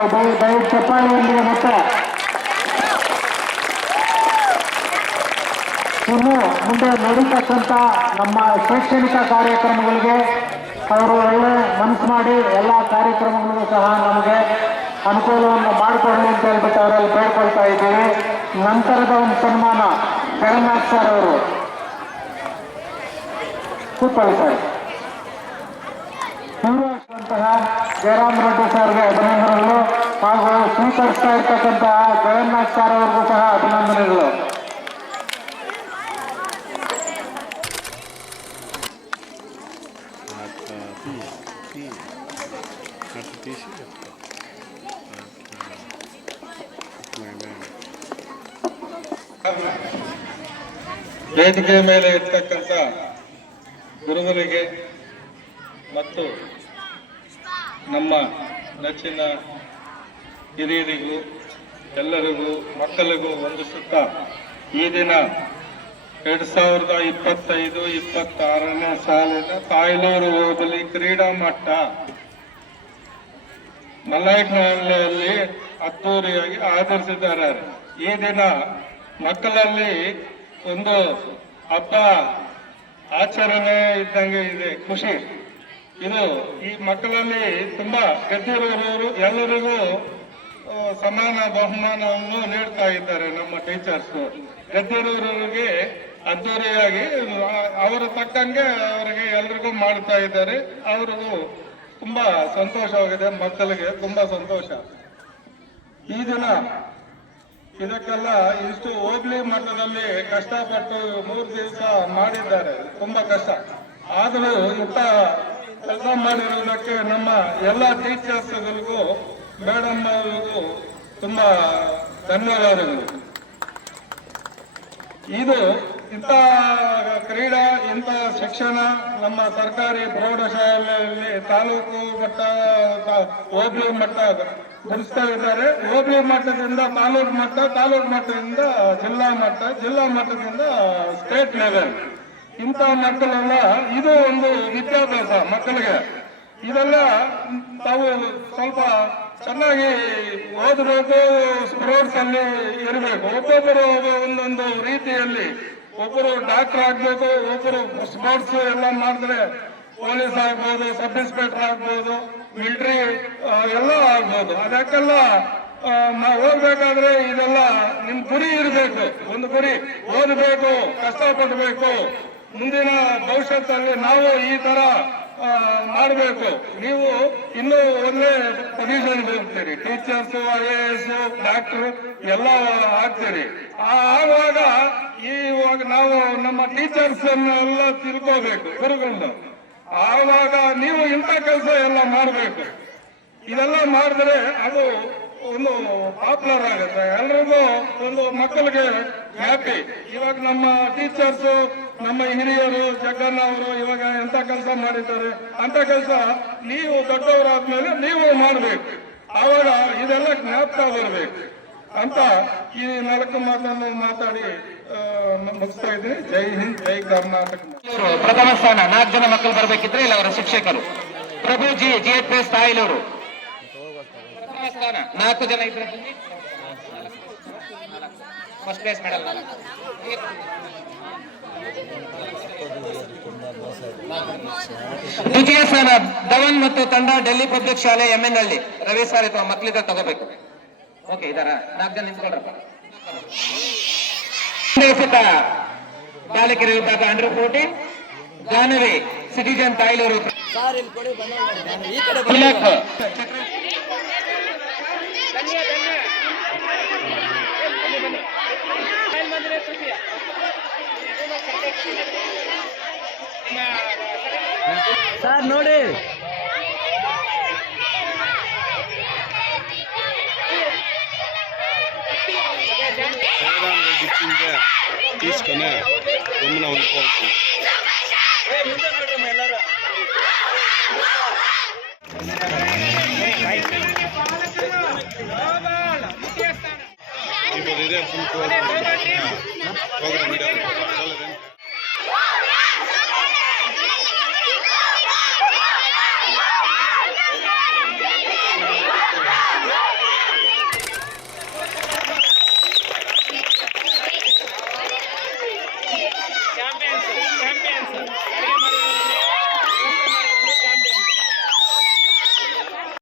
ದಯ- ದಯವಿಟ್ಟು ಮತ್ತೆ. ಇನ್ನು ಮುಂದೆ ನಡೀತಕ್ಕಂಥ ನಮ್ಮ ಶೈಕ್ಷಣಿಕ ಕಾರ್ಯಕ್ರಮಗಳಿಗೆ ಅವರು ಒಳ್ಳೆ ಮನಸ್ಸು ಮಾಡಿ ಎಲ್ಲ ಕಾರ್ಯಕ್ರಮಗಳಿಗೂ ಸಹ ನಮಗೆ ಅನುಕೂಲವನ್ನು ಮಾಡಿಕೊಳ್ಳಿ ಅಂತ ಹೇಳ್ಬಿಟ್ಟು ಅವರಲ್ಲಿ ಬೇಡ್ಕೊಳ್ತಾ ಇದ್ದೀವಿ. ನಂತರದ ಒಂದು ಸನ್ಮಾನ ಜಗನ್ನಾಥ್ ಸರ್ ಅವರು. ಕೂತ್ಕೊಳ್ಳಿ ಸರ್. ಜಯರಾಮ್ ರೆಡ್ಡಿ ಸರ್ಗೆ ಅಭಿನಂದನೆಗಳು ಹಾಗೂ ಸ್ವೀಕರಿಸ್ತಾ ಇರ್ತಕ್ಕಂತಹ ಜಗನ್ನಾಥ್ ಸಾರ್ ಅವ್ರಿಗೂ ಸಹ ಅಭಿನಂದನೆಗಳು. ವೇದಿಕೆ ಮೇಲೆ ಇರ್ತಕ್ಕಂಥ ಗುರುಗಳಿಗೆ ಮತ್ತು ನಮ್ಮ ನೆಚ್ಚಿನ ಹಿರಿಯರಿಗೂ, ಎಲ್ಲರಿಗೂ, ಮಕ್ಕಳಿಗೂ ವಂದಿಸುತ್ತಾ ಈ ದಿನ ಎರಡ್ ಸಾವಿರದ ಇಪ್ಪತ್ತೈದು, ಇಪ್ಪತ್ತಾರನೇ ಸಾಲಿನ ತಾಯ್ಲೂರು ಹೋಬಳಿ ಕ್ರೀಡಾ ಮಟ್ಟ. ಮಲೈನಲ್ಲಿ ಅದ್ದೂರಿಯಾಗಿ ಆಚರಿಸಿದ್ದಾರೆ ಈ ದಿನ ಮಕ್ಕಳಲ್ಲಿ ಒಂದು ಹಬ್ಬ, ಆಚರಣೆ ಇದ್ದಂಗೆ ಇದೆ, ಖುಷಿ. ಇದು ಈ ಮಕ್ಕಳಲ್ಲಿ ತುಂಬಾ ಗದ್ದಿರುವವರು ಎಲ್ಲರಿಗೂ ಸಮಾನ ಬಹುಮಾನವನ್ನು ನೀಡ್ತಾ ಇದ್ದಾರೆ ನಮ್ಮ ಟೀಚರ್ಸ್ ಗದ್ದೂರವರಿಗೆ ಅದ್ದೂರಿಯಾಗಿ ಅವರ ತಕ್ಕಂಗೆ ಅವರಿಗೆ ಎಲ್ರಿಗೂ ಮಾಡ್ತಾ ಇದ್ದಾರೆ. ಅವರು ತುಂಬಾ ಸಂತೋಷವಾಗಿದೆ, ಮಕ್ಕಳಿಗೆ ತುಂಬಾ ಸಂತೋಷ. ಈ ದಿನ ಇದಕ್ಕೆಲ್ಲ ಇಷ್ಟು ಹೋಗ್ಲಿ ಮಟ್ಟದಲ್ಲಿ ಕಷ್ಟಪಟ್ಟು ಮೂರು ದಿವಸ ಮಾಡಿದ್ದಾರೆ. ತುಂಬಾ ಕಷ್ಟ. ಆದರೂ ಇಂಥ ಕೆಲಸ ಮಾಡಿರುವುದಕ್ಕೆ ನಮ್ಮ ಎಲ್ಲ ಟೀಚರ್ಸ್ಗಳಿಗೂ ಮೇಡಮ್ ಅವರಿಗೂ ತುಂಬಾ ಧನ್ಯವಾದಗಳು. ಇದು ಇಂಥ ಕ್ರೀಡಾ, ಇಂಥ ಶಿಕ್ಷಣ ನಮ್ಮ ಸರ್ಕಾರಿ ಪ್ರೌಢಶಾಲೆಯಲ್ಲಿ ತಾಲೂಕು ಮಟ್ಟ ಓಬಿ ಮಟ್ಟ ನಡೆಸ್ತಾ ಇದ್ದಾರೆ. ಹೋಬಳಿ ಮಟ್ಟದಿಂದ ತಾಲೂಕು ಮಟ್ಟ, ತಾಲೂಕು ಮಟ್ಟದಿಂದ ಜಿಲ್ಲಾ ಮಟ್ಟ, ಜಿಲ್ಲಾ ಮಟ್ಟದಿಂದ ಸ್ಟೇಟ್ ಲೆವೆಲ್ ಇಂಥ ಮಕ್ಕಳೆಲ್ಲ ಇದು ಒಂದು ವಿದ್ಯಾಭ್ಯಾಸ ಮಕ್ಕಳಿಗೆ. ಇದೆಲ್ಲ ತಾವು ಸ್ವಲ್ಪ ಚೆನ್ನಾಗಿ ಓದಬೇಕು ಸ್ಪೋರ್ಟ್ಸ್ ಅಲ್ಲಿ ಇರಬೇಕು ಒಬ್ಬೊಬ್ಬರು ಒಂದೊಂದು ರೀತಿಯಲ್ಲಿ ಒಬ್ಬರು ಡಾಕ್ಟರ್ ಆಗ್ಬೇಕು, ಒಬ್ಬರು ಸ್ಪೋರ್ಟ್ಸ್ ಎಲ್ಲ ಮಾಡಿದ್ರೆ ಪೊಲೀಸ್ ಆಗ್ಬೋದು ಸಬ್ ಇನ್ಸ್ಪೆಕ್ಟರ್ ಆಗ್ಬೋದು ಮಿಲಿಟರಿ ಎಲ್ಲ ಆಗ್ಬೋದು. ಅದಕ್ಕೆಲ್ಲ ಹೋಗ್ಬೇಕಾದ್ರೆ ಇದೆಲ್ಲ ನಿಮ್ ಗುರಿ ಇರಬೇಕು. ಒಂದು ಗುರಿ. ಓದಬೇಕು, ಕಷ್ಟಪಡಬೇಕು. ಮುಂದಿನ ಭವಿಷ್ಯತ್ತಲ್ಲಿ ನಾವು ಈ ತರ ಮಾಡಬೇಕು. ನೀವು ಇನ್ನೂ ಒಳ್ಳೆ ಪೊಸಿಷನ್ ಹೋಗ್ತೀರಿ. Teachers I A S doctor ಎಲ್ಲ ಆಗ್ತೀರಿ. ಆವಾಗ ಇವಾಗ ನಾವು ನಮ್ಮ ಟೀಚರ್ಸ್ ಎಲ್ಲ ತಿಳ್ಕೋಬೇಕು ಗುರುಗಳು ಆವಾಗ ನೀವು ಇಂಥ ಕೆಲಸ ಎಲ್ಲ ಮಾಡಬೇಕು. ಇದೆಲ್ಲ ಮಾಡಿದ್ರೆ ಅದು ಒಂದು ಪಾಪ್ಯುಲರ್ ಆಗುತ್ತೆ. ಎಲ್ರಿಗೂ ಒಂದು ಮಕ್ಕಳಿಗೆ ಹ್ಯಾಪಿ ಇವಾಗ ನಮ್ಮ ಟೀಚರ್ಸ್ ನಮ್ಮ ಹಿರಿಯರು, ಜಗ್ಗಣ್ಣ ಅವರು ಇವಾಗ ಎಂತ ಕೆಲಸ ಮಾಡಿದ್ದಾರೆ? ಅಂತ ಕೆಲಸ ನೀವು ದೊಡ್ಡವರಾದ್ಮೇಲೆ ನೀವು ಮಾಡಬೇಕು. ಆವಾಗ ಇದೆಲ್ಲ ಜ್ಞಾಪಕ ಬರಬೇಕು. ಅಂತ ಈ ನಾಲ್ಕು ಮಾತನ್ನು ಮಾತಾಡಿ ಮುಗಿಸ್ತಾ ಇದ್ದೀನಿ. ಜೈ ಹಿಂದ್, ಜೈ ಕರ್ನಾಟಕ. ಪ್ರಥಮ ಸ್ಥಾನ. ನಾಲ್ಕು ಜನ ಮಕ್ಕಳು ಬರಬೇಕಿದ್ರೆ ಇಲ್ಲ, ಅವರ ಶಿಕ್ಷಕರು. Prabhu G G F S ತಾಯಿಲವರು ನಾಲ್ಕು ಜನ ಇದ್ರೆ. ಫಸ್ಟ್ ಪ್ಲೇಸ್ ಮೆಡಲ್ ದ್ವಿತೀಯ ಸ್ಥಾನ ಧವನ್ ಮತ್ತು ತಂಡ ಡೆಲ್ಲಿ ಪಬ್ಲಿಕ್ ಶಾಲೆ ಎಂಎನ್ ಹಳ್ಳಿ ರವಿ ಸರ್ ಅಥವಾ ಮಕ್ಕಳಿದ್ರೆ ತಗೋಬೇಕು. ಓಕೆ ಇದಾರ ನಾಲ್ಕು ಜನ ನಿಂತ್ಕೊಳ್ರಪ್ಪ ಬಾಲಕಿಯರ ವಿಭಾಗ under fourteen Jahnavi citizen Tayaluru. Tilak sir ನೋಡಿ జయరాం రెడ్డి ఇచ్చిందే తీసుకొని గమ్మున ఉండిపోతుంది ఇప్పుడు ఇదే ఫుల్ ప్రోగ్రామ్